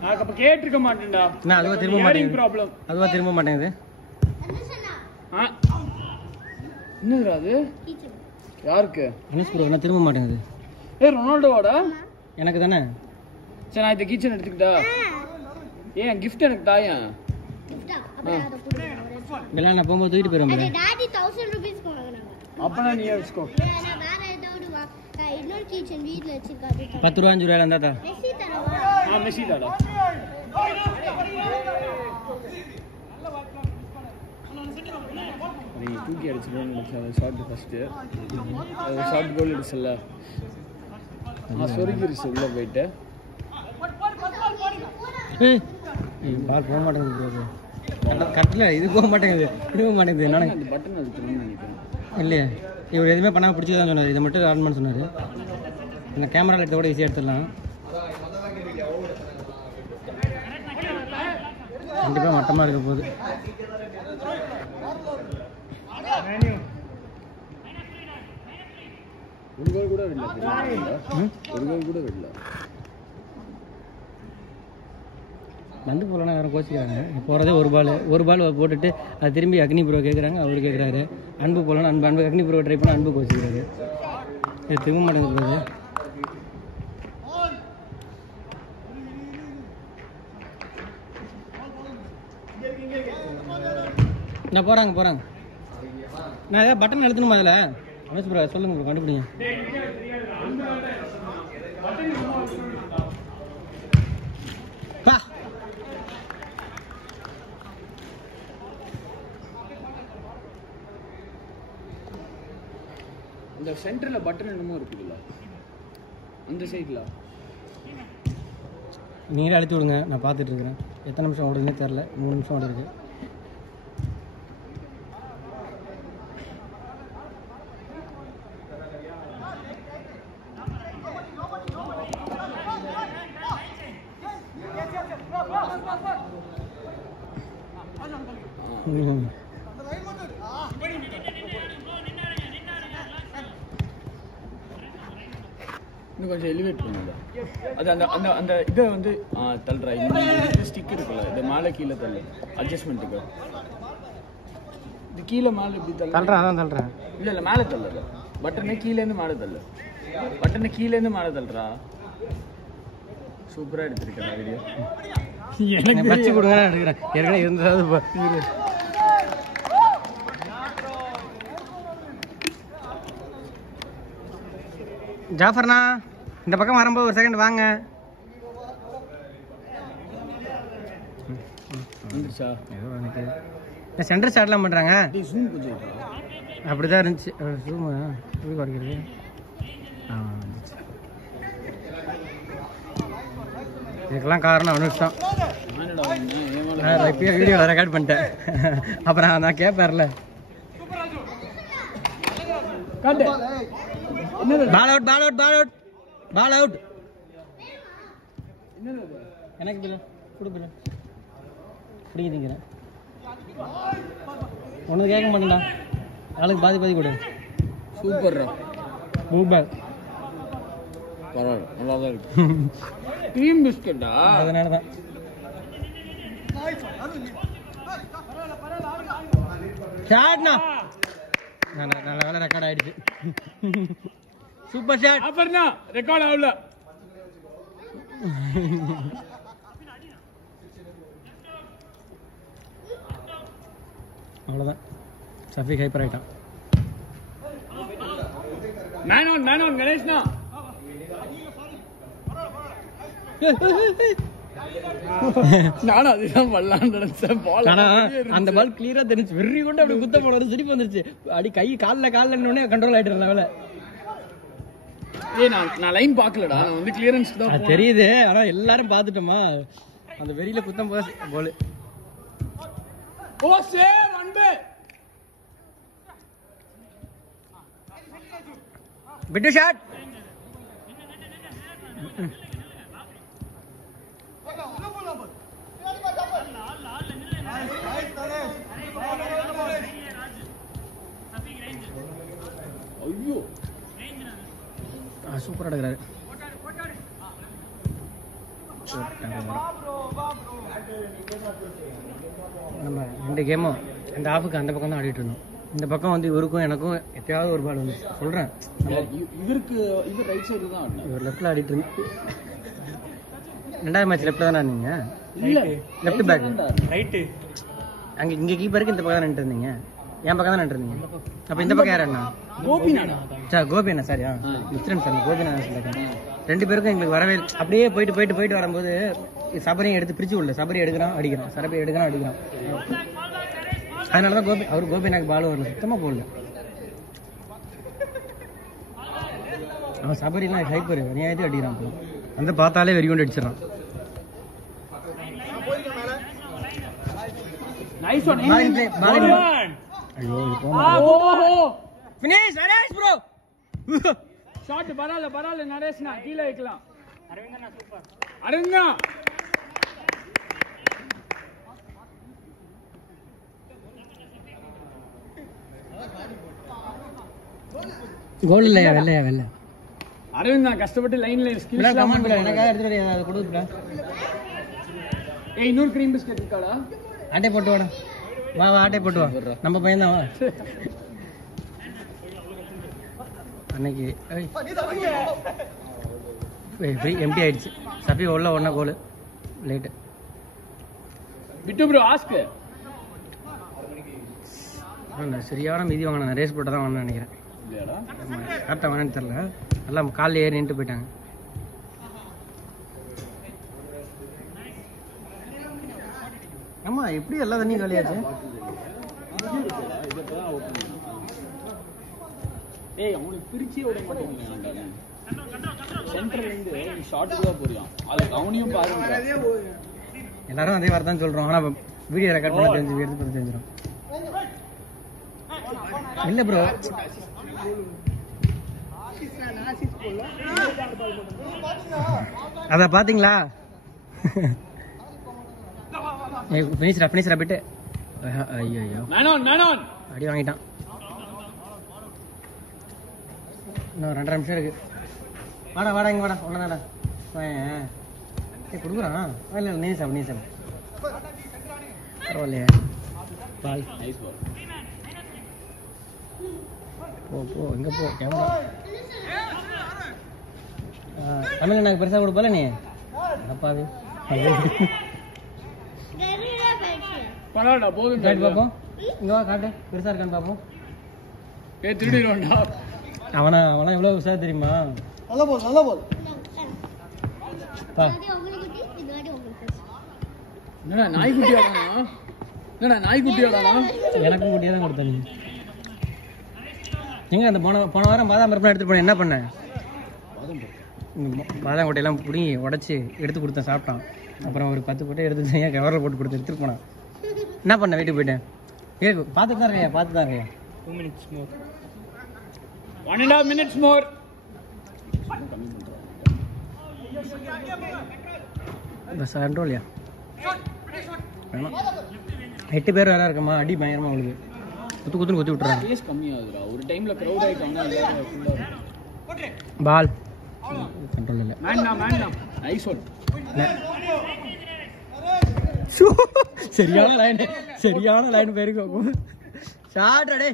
நான் அப்ப கேட்டிருக்க மாட்டேன்டா. நான் அதுவா திரும்ப மாட்டேங்குது. ப்ராப்ளம். அதுவா திரும்ப மாட்டேங்குது. என்னதுடா அது? யாருக்கு? அனிஸ் ப்ரோ என்ன திரும்ப மாட்டேங்குது. ஏய் ரொனால்டோவாடா? எனக்கு தானே. சரி நான் இந்த கீச்சன் எடுத்துக்கிட்டா. ஏன் கிஃப்ட் எனக்கு தாயா? கிஃப்டா? அப்ப அத குடு. பிலான போகும்போது தூக்கிட்டு போறோம். அது டாடி 1000 ரூபாய்ஸ் வாங்குறாங்க. அப்பனா நீ வெச்சுக்கோ. நான் வேற ஏதாவது இன்னொரு கீச்சன் வீட்ல வச்சிருக்காரு. 10 ரூபாய் 5 ரூபாய் இருந்தா மெஸ்ஸி தரவா? மெஸ்ஸி தாடா. நீ தூக்கி அடிச்சிருவேன்னு நினைச்சேன். Shot first. அது ஷாட் கோல் அடிச்சல. நான் சொருகிருச்சு உள்ள போயிட்டு. பால் போக மாட்டேங்குது ப்ரோ. கட்டல இது போக மாட்டேங்குது. போக மாட்டேங்குது. நான் அந்த பட்டன் அழுத்தணும்னு நினைக்கிறேன். இல்லையே இவர் எதுவுமே பண்ணாம பிடிச்சதான் சொன்னார். இதை மட்டும் ஆன் பண்ண சொன்னார். இந்த கேமராவில் எடுத்த கூட ஈஸியாக எடுத்துடலாம். கண்டிப்பாக மட்டமாக இருக்க போகுது. ஒரு கோல் கூட விடல. ஒரு கோல் கூட விடல. வந்து போகலன்னா யாரும் கோச்சிக்கிறாங்க. போகிறதே ஒரு பால் போட்டுட்டு அது திரும்பி அக்னி ப்ரோ கேட்குறாங்க. அவர் கேட்குறாரு அன்பு போகலன்னா அன்பு அக்னி ப்ரோ ட்ரை பண்ண அன்பு கோச்சிக்கிறாரு. இது திரும்ப மாட்டேங்குது போகுது. நான் போகிறாங்க. நான் ஏதாவது பட்டன் அழுத்தணுமா அதில்? அனுஷ் ப்ரோ சொல்லுங்க ப்ரோ கண்டுபிடிங்க. இந்த சென்டர்ல பட்டன் என்னமோ இருக்குல்ல அந்த சைடுல நீங்களே அழுத்தி விடுங்க. நான் பார்த்துட்டு இருக்கிறேன். எத்தனை நிமிஷம் ஓடுதுன்னே தெரில. 3 நிமிஷம் ஓடுது. இன்னும் கொஞ்சம் எலிவேட் பண்ணுங்க. அது அந்த அந்த அந்த இதை வந்து தள்ளுறா. இந்த ஸ்டிக் இருக்குல்ல இது மேலே கீழே தள்ளு அட்ஜஸ்ட்மெண்ட்டுக்கு. இது கீழே மேலே இப்படி தள்ளுறேன். இல்லை மேலே தள்ளுற. பட்டனை கீழேருந்து மேலே தள்ளு. பட்டனை கீழேருந்து மேலே தள்ளுறா. சூப்பராக எடுத்திருக்கேன் வீடியோ. எனக்கு பச்சு கொடுங்க எடுக்கிறேன். ஏற்கனவே இருந்தது. ஜாஃபர்ண்ணா இந்த பக்கம் வரும்போது ஒரு செகண்ட் வாங்க. சென்டர் ஸ்டார்ட்லாம் பண்ணுறாங்க. அப்படிதான் இருந்துச்சு. ஜூம் எப்படி குறைக்கிறது? இதுக்கெல்லாம் காரணம் அனுஷ் தான். இப்பயே வீடியோவில் ரெக்கார்ட் பண்ணிட்டேன். அப்புறம் நான் கேட்பேர்ல. Ball out. எனக்கு பிள்ளை கொடு பிள்ளை பிடிக்கிறீங்க. ஒன்று கேட்க மாட்டேன்டா. ஆளுக்கு பாதி கொடு. சூப்பர்ரா. சூப்பர். பரவாயில்ல நல்லா தான் இருக்கு. க்ரீம் பிஸ்கட்டா? அதனால தான். ஷாட்னா நல்ல வேலை ரெக்கார்ட் ஆயிடுச்சு. Super shot. அப்புறம்னா ரெக்கார்ட் ஆகல. அவ்வளோதான். சஃபீக் ஹைப்பர் ஆயிட்டான். மேன் ஆன் கணேஷ்னா. நானும் அதுதான் பண்ணலாம்னு நினைச்சேன். அந்த பால் கிளியரா தெரிஞ்சு வெறி கொண்டு அப்படி குத்த போனது சிரிப்பு வந்துருச்சு. அடி கை காலில் கண்ட்ரோல் ஆயிட்டு லெவல. நான் லைன் பாக்கலடா. நான் வந்து கிளியரன்ஸ் தான் தெரியுது. ஆனா எல்லாரும் பாத்துட்டோமா அந்த வெறியில குத்தம் போது பால். ஓ சேவ் அன்பு. பிட்டு ஷாட். ஐயோ சூப்பரா எடுக்கிறாரு. நம்ம 2 கேமும் இந்த ஆஃபுக்கு அந்த பக்கம் தான் ஆடிட்டு இருந்தோம். இந்த பக்கம் வந்து இவருக்கும் எனக்கும் எப்பயாவது ஒரு பால் வந்து சொல்கிறேன். இவருக்கு இவர் ரைட் சைடு தான் ஆடணும். இவர் லெஃப்டில் ஆடிட்டு இருந்து 2வது மேட்ச் லெஃப்டில் தானே இருந்தீங்க? இல்லை லெஃப்ட் பேக் ரைட்டு. அங்கே இங்கே கீப்பருக்கு இந்த பக்கம் தான் நின்று இருந்தீங்க, என் பக்கம் தான் நின்று இருந்தீங்க. அப்போ இந்த பக்கம் யார் அண்ணா? கோபிநாடா சார் கோபி அண்ணா சாரியா மிஸ்ரன் சார் கோபி அண்ணா சொல்லியிருக்கேன். 2 பேருக்கும் எங்களுக்கு வரவே அப்படியே போயிட்டு வரும்போது சபரியும் எடுத்து பிரிச்சு விடல. சபரி எடுக்கிறான் அடிக்கிறான், சபரி எடுக்கிறான் அடிக்கிறான். அதனால தான் கோபி எனக்கு பால் வரல, சுத்தமாக போடல. அவன் சபரிலாம் ஹைப்பர் அநியாயத்தையும் அடிக்கிறான். வந்து பார்த்தாலே வெறி கொண்டு அடிச்சிடறான். Nice one. ஐயோ ஃபினிஷ் நரேஷ் ப்ரோ. ஷாட் பரவாயில்ல நரேஷ்னா கீழே வைக்கலாம். அரவிந்தனா சூப்பர். அரவிந்தா கோல் இல்லையா? வெள்ளையா அரவிந்தா கஷ்டப்பட்டு லைன்ல ஸ்கில்ஸ் கமான் பிள்ளை எனக்காக எடுத்துட்டு அதை கொடுத்துடா. ஏய் இன்னொரு கிரீம் பிஸ்கட் இருக்காடா? ஆட்டை போட்டு வாடா. வா ஆட்டை போட்டு வா. நம்ம பையன் தான் வா. அன்னைக்கு எம்டி ஆயிடுச்சு. சபி உள்ள ஒன்னா கோல் லேட்டு. விட்டு ப்ரோ ஆஸ்க். சரியான மீதி வாங்கினேன். நரேஷ் போட்டு தான் வாங்கினேன் நினைக்கிறேன். கரெக்டாக வாங்கினு தெரில. எல்லாம் காலில் ஏறி நின்று போயிட்டாங்க. ஆமா எப்படி எல்லா தண்ணியும் காலியாச்சு? ஏய் அவனுக்கு பிரிச்சே விட மாட்டேங்கிறாங்க. சென்டர்ல இருந்து நீ ஷாட்டுக்கு தான் போறியாம். அது அவனையும் பாருங்க. எல்லாரும் அதே வார்த்தை தான் சொல்றோம். ஆனா வீடியோ ரெக்கார்ட் பண்ண தெரிஞ்சு எடுத்து பண்ண தெரிஞ்சிடும். இல்ல ப்ரோ அத பாத்தீங்களா? பினிஷரா பிட்டு. ஐயோ மேனோன் அடி வாங்கிட்டான். இன்னும் 2.5 நிமிஷம் இருக்கு. வாடா இங்க வாடா. ஒன்னதாடா கொடுக்குறான். இல்லை நீ சாப்பிடு பரவாயில்லையா? பால் போ எங்க போ கேமரா. தமிழ் எனக்கு பெருசாக கொடுப்பல நீ அப்பாவே. பரவாயில்ல போதும். பார்ப்போம் இங்க வா காட்டு பெருசா இருக்கான்னு பார்ப்போம். திருடிடுவான்டா. அவனா எவ்வளவு உஷார் தெரியுமா? நல்ல போல் என்னடா நாய்க்குட்டியாடா? எனக்கும் குட்டியா தான் கொடுத்தேன். எங்க அந்த போன வாரம் பாதாம் பருப்பு எடுத்துட்டு போனேன். என்ன பண்ணேன்? பாதாம் கொட்டையெல்லாம் பிடிங்கி உடச்சி எடுத்து கொடுத்தேன், சாப்பிட்டான். அப்புறம் ஒரு 10 கொட்டை எடுத்து ஏன் கவரில் போட்டு கொடுத்து எடுத்துட்டு போனான். என்ன பண்ண வீட்டுக்கு போயிட்டேன். பார்த்துட்டு தான் இருக்கையா 2 minutes more. 1.5 minutes more. Bus கண்ட்ரோல்யா 8 பேர் வேற இருக்கமா. அடி பயங்கரமா உங்களுக்கு குத்துன்னு குத்தி விட்டுறாங்க. ஸ்பேஸ் கம்மியாகுதுடா. ஒரு டைம்ல கிரவுட் ஆயிட்டாங்கன்னா பால் கண்ட்ரோல் இல்ல. Man nice one. சரியான லைன் போயிருக்கும். ஷாட் அடே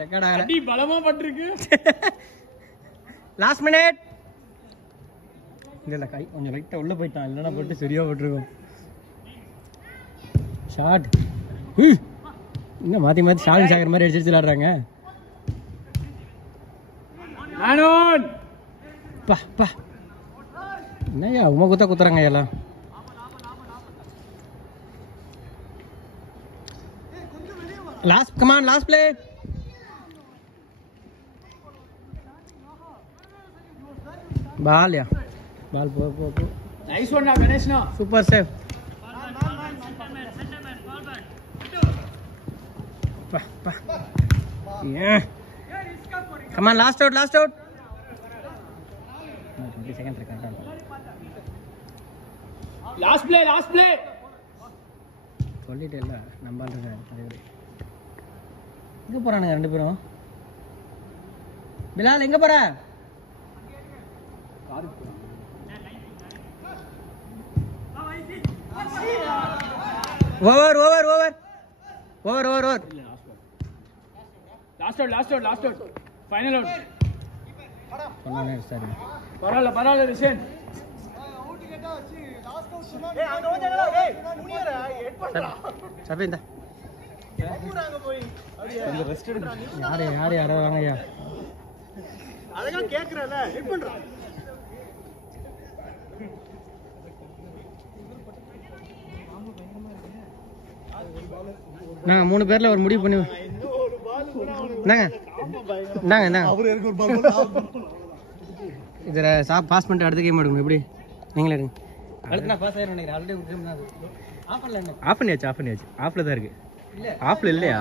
ரெக்கார்ட் ஆகல. அடி பலமா பட்டிருக்கு. Last minute. இல்ல கை கொஞ்சம் லைட்டா உள்ள போயிட்டான். இல்லனா போட்டு சரியா போட்டுருக்கும். ஷாட். இன்னும் மாத்தி ஷாலின் சாகர் மாதிரி அடிச்சு விளையாடுறாங்க. மேனோன் பா என்னையா உமா குத்துறாங்க எல்லாம். Last come on last play. Ball போ. நைஸ் ஒன் கணேஷ்னா. Super save. Come on last out 20 second இருக்கு. லாஸ்ட் பிளே சொல்லிட்டே இல்ல நம்பால. எங்க போறானுங்க 2 பேரும்? பிலால் எங்க போற? Over over over over over over last out final out. சரி பரவாயில்ல ரிஷன். சரி இந்த யாரு யாராவது வாங்க ஐயா. நாங்கள் 3 பேர்ல ஒரு முடிவு பண்ணி இந்தாங்க இதில் பாஸ் பண்ணிட்டு அடுத்த கேம் எடுக்கணும். எப்படி நீங்களே எடுங்க. அடுத்து நான் பாஸ் ஆயிரம் நினைக்கிறேன். ஆல்ரெடி ஆஃப் பண்ணியாச்சு. ஆஃப்ல தான் இருக்கு. ஆஃப்ல இல்லையா?